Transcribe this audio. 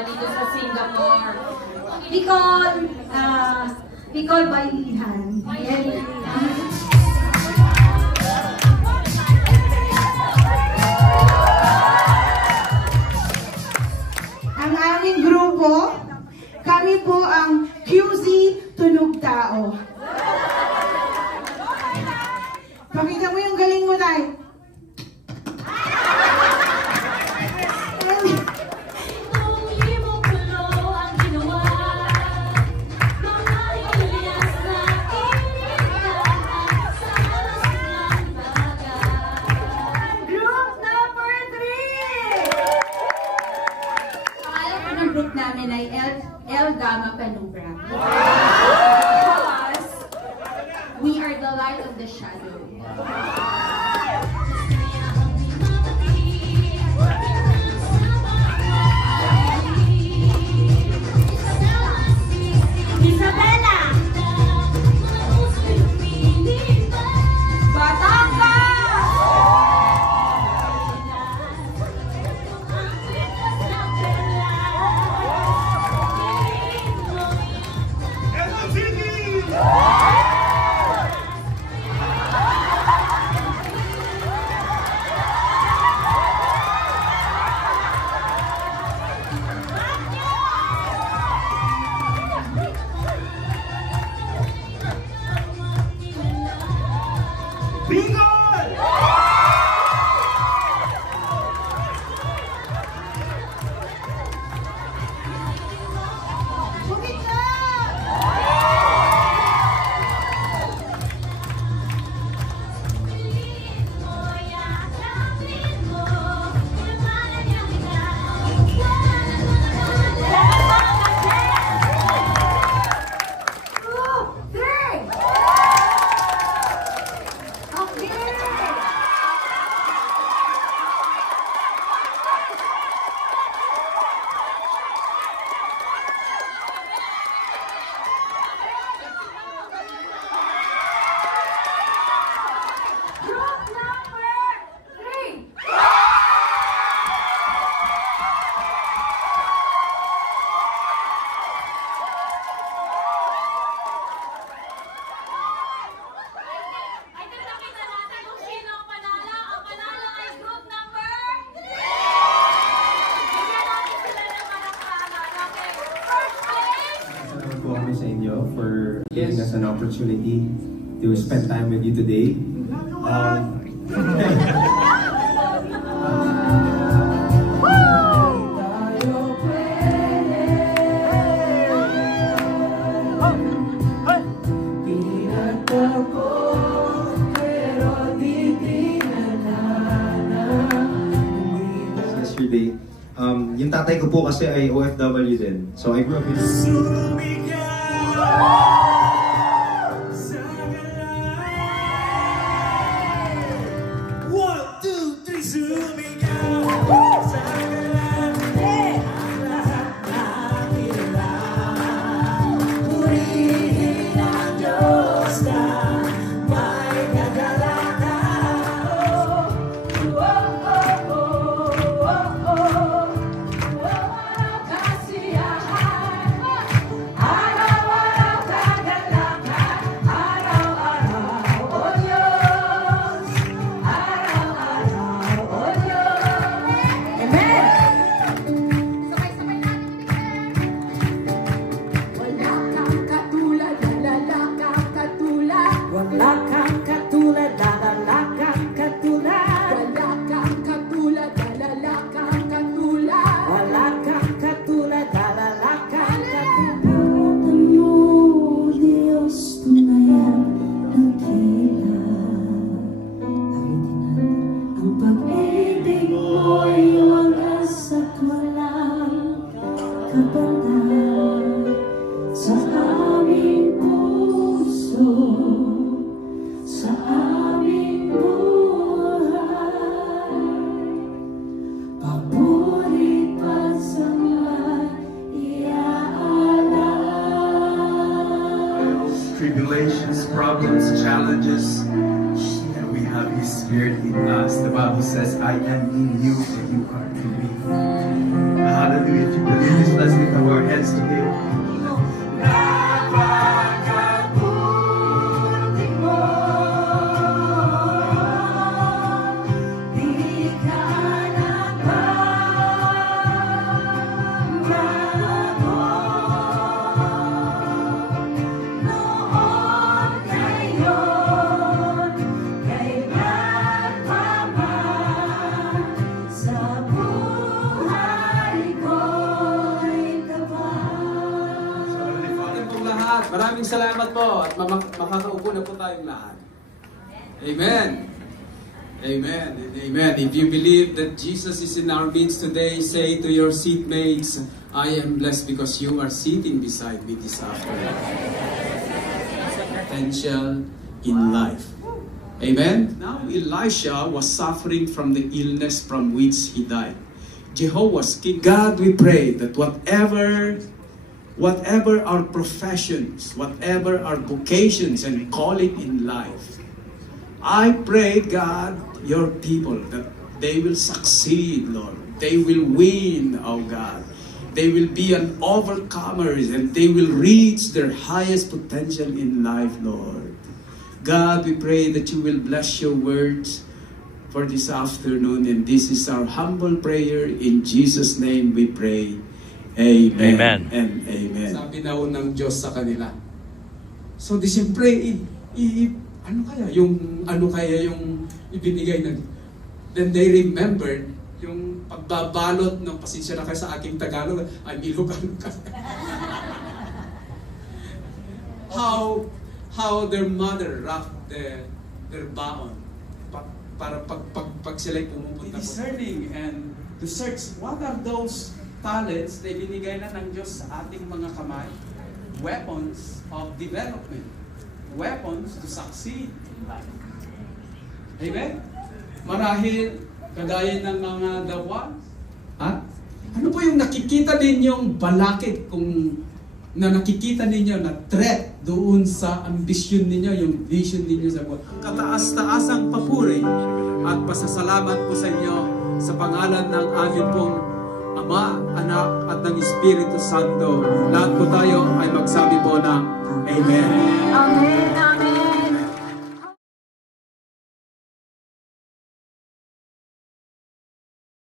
kasama dito sa Singapore. Bicol Bayanihan. Ang aming grupo, kami po ang QZ Tunog Tao. Pakita mo yung galing mo, Tay. Group namin ay El Gamma Penumbra. Because we are the light of the shadow. Isabela! Batangas! For giving us an opportunity to spend time with you today. Yesterday, yung tatay ko po kasi ay OFW din. So I grew up in tribulations, problems, challenges, and we have His Spirit in us. The Bible says, I am in you and you are in me. Hallelujah. If you believe this, let's lift up our hands to Him. Maraming salamat po at makakaupo na po tayong lahat. Amen. Amen and amen. If you believe that Jesus is in our midst today, say to your seatmates, I am blessed because you are sitting beside me this afternoon. Potential in life. Amen. Now Elisha was suffering from the illness from which he died. Jehovah's king. God, we pray that whatever our professions, whatever our vocations and calling in life, I pray, God, your people, that they will succeed, Lord. They will win, oh God. They will be an overcomers and they will reach their highest potential in life, Lord. God, we pray that you will bless your words for this afternoon, and this is our humble prayer. In Jesus' name we pray. Amen. Amen. And amen. Sabi daw ng Diyos sa kanila. So, di siyempre, ano kaya yung ibinigay na. Then they remembered yung pagbabalot ng pasensya na kayo sa aking Tagalog. I'm Ilocano ka. How their mother wrapped their baon para pag sila'y pumupunta po. Discerning and to search what are those talents na ibinigay na ng Diyos sa ating mga kamay, weapons of development, weapons to succeed in life. Amen? Marahil, kagaya ng mga dawa, ano po yung nakikita ninyong balakid na nakikita ninyo na threat doon sa ambisyon ninyo, yung vision ninyo sa buhay. Kataas-taasang papuri at pasasalamat po sa inyo sa pangalan ng amin pong Ama, Anak, at ng Espiritu Santo. Lahat po tayo ay magsabi po na Amen. Amen. Amen.